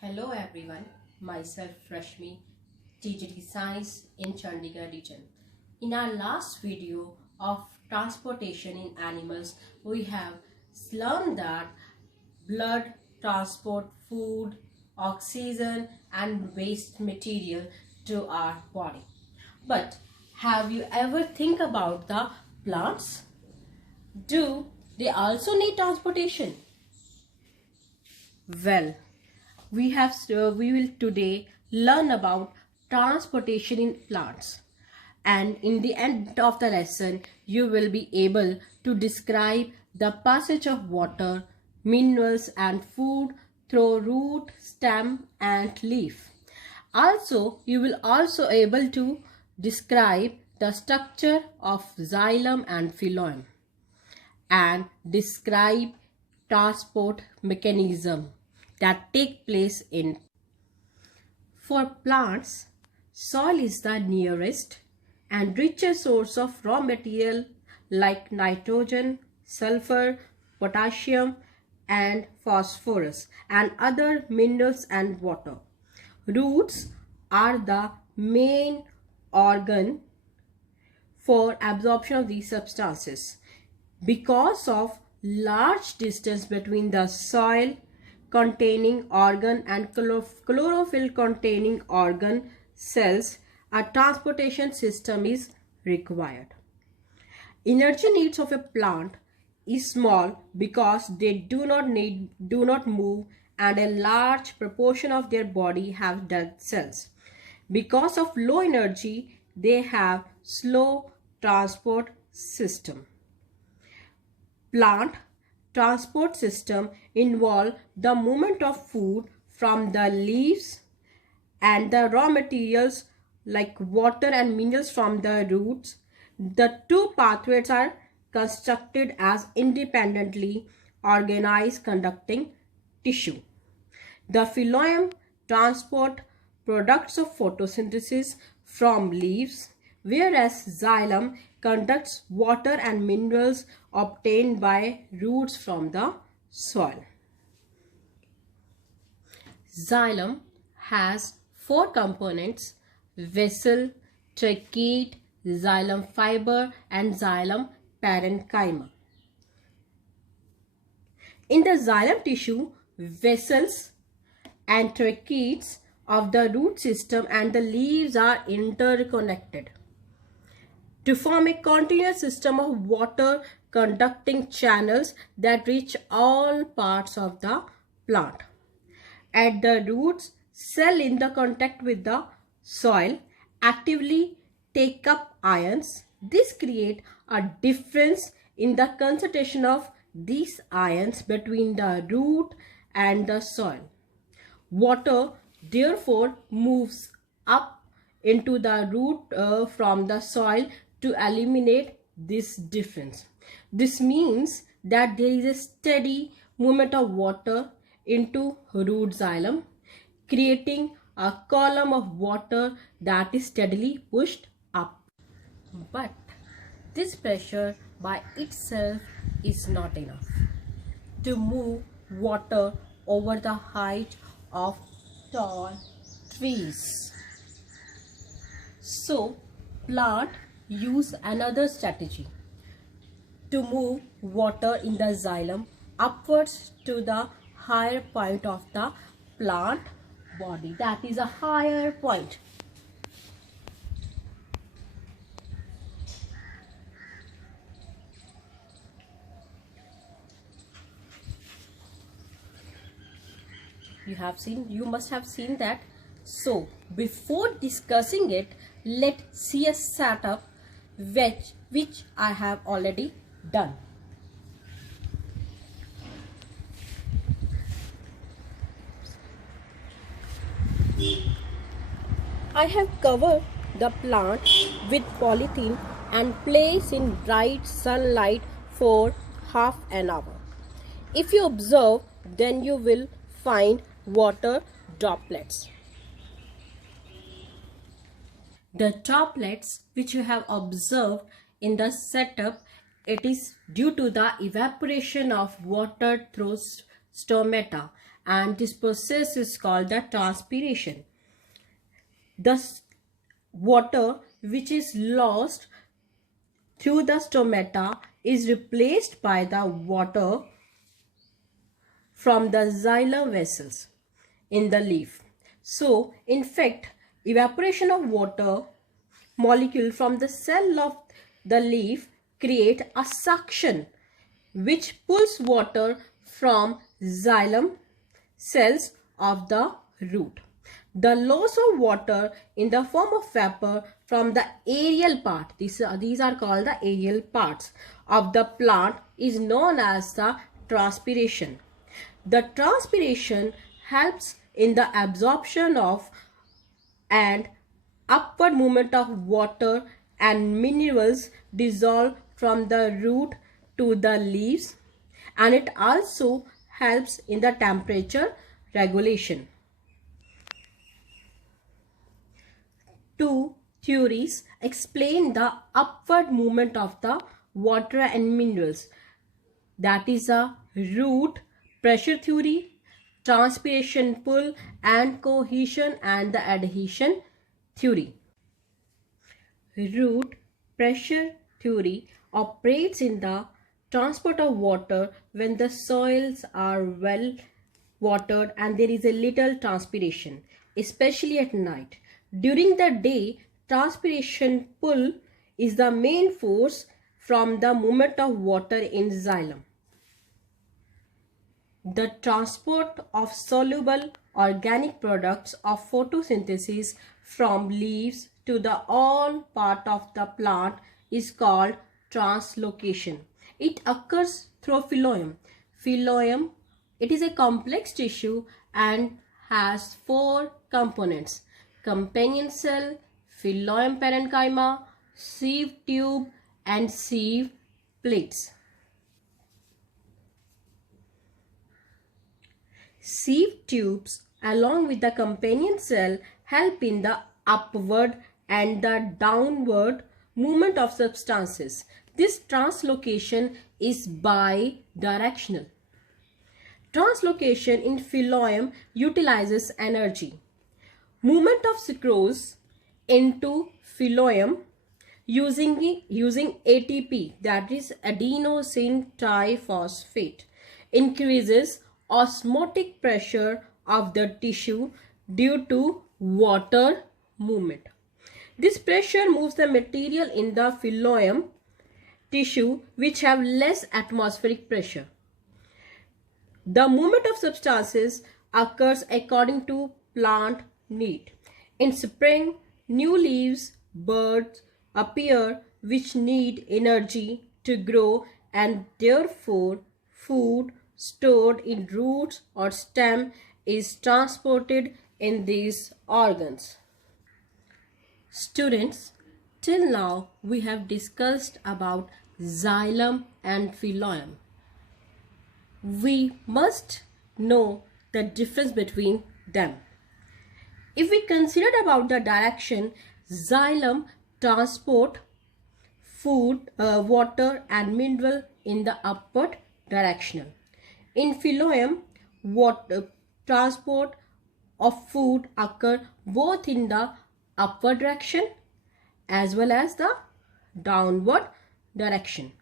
Hello everyone, myself Rashmi, TGT Science in Chandigarh region. In our last video of transportation in animals, we have learned that blood transport food, oxygen and waste material to our body. But have you ever think about the plants? Do they also need transportation? Well, we will today learn about transportation in plants, and in the end of the lesson you will be able to describe the passage of water, minerals and food through root, stem and leaf. Also you will also able to describe the structure of xylem and phloem and describe transport mechanism that take place in. For plants, soil is the nearest and richest source of raw material like nitrogen, sulfur, potassium and phosphorus and other minerals and water. Roots are the main organ for absorption of these substances. Because of large distance between the soil containing organ and chlorophyll containing organ cells, a transportation system is required. Energy needs of a plant is small because they do not move, and a large proportion of their body have dead cells. Because of low energy, they have slow transport system. Plant transport system involve the movement of food from the leaves and the raw materials like water and minerals from the roots. The two pathways are constructed as independently organized conducting tissue. The phloem transport products of photosynthesis from leaves, whereas xylem conducts water and minerals obtained by roots from the soil. Xylem has four components: vessel, trachete, xylem fiber and xylem parenchyma. In the xylem tissue, vessels and trachetes of the root system and the leaves are interconnected to form a continuous system of water conducting channels that reach all parts of the plant. At the roots, cell in the contact with the soil actively take up ions. This creates a difference in the concentration of these ions between the root and the soil. Water therefore moves up into the root from the soil to eliminate this difference. This means that there is a steady movement of water into root xylem, creating a column of water that is steadily pushed up. But this pressure by itself is not enough to move water over the height of tall trees. So plant use another strategy to move water in the xylem upwards to the higher point of the plant body, that is a higher point. You must have seen that. So before discussing it, let's see a setup which I have already done. I have covered the plant with polythene and placed in bright sunlight for half an hour. If you observe, then you will find water droplets. The droplets which you have observed in the setup, it is due to the evaporation of water through stomata and this process is called the transpiration. The water which is lost through the stomata is replaced by the water from the xylem vessels in the leaf. So, in fact, evaporation of water molecule from the cell of the leaf create a suction which pulls water from xylem cells of the root. The loss of water in the form of vapor from the aerial part, these are called the aerial parts of the plant, is known as the transpiration. The transpiration helps in the absorption of and upward movement of water and minerals dissolved from the root to the leaves, and it also helps in the temperature regulation. Two theories explain the upward movement of the water and minerals, that is a root pressure theory, transpiration pull and cohesion, and the adhesion theory. Root pressure theory operates in the transport of water when the soils are well watered and there is a little transpiration, especially at night. During the day, transpiration pull is the main force from the movement of water in xylem. The transport of soluble organic products of photosynthesis from leaves to the all part of the plant is called translocation. It occurs through phloem. Phloem, it is a complex tissue and has 4 components: companion cell, phloem parenchyma, sieve tube, and sieve plates. Sieve tubes along with the companion cell help in the upward and the downward movement of substances. This translocation is bidirectional. Translocation in phloem utilizes energy. Movement of sucrose into phloem using ATP, that is adenosine triphosphate, increases osmotic pressure of the tissue due to water movement. This pressure moves the material in the phloem tissue which have less atmospheric pressure. The movement of substances occurs according to plant need. In spring, new leaves, birds appear which need energy to grow, and therefore food stored in roots or stem is transported in these organs. Students, till now we have discussed about xylem and phloem. We must know the difference between them. If we consider about the direction, xylem transport food, water and mineral in the upward directional. In phloem, transport of food occur both in the upward direction as well as the downward direction.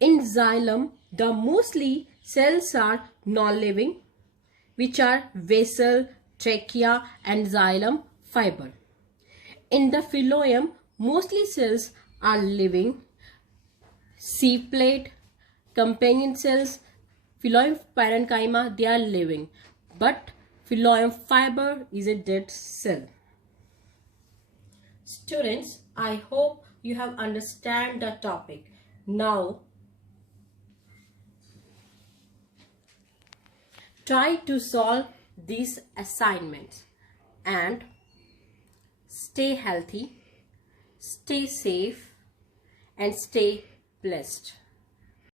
In xylem, the mostly cells are non-living, which are vessel, trachea and xylem fiber. In the phloem, mostly cells are living, sieve plate, companion cells, phloem parenchyma, they are living, but phloem fiber is a dead cell. Students, I hope you have understand the topic. Now, try to solve these assignments and stay healthy, stay safe and stay blessed.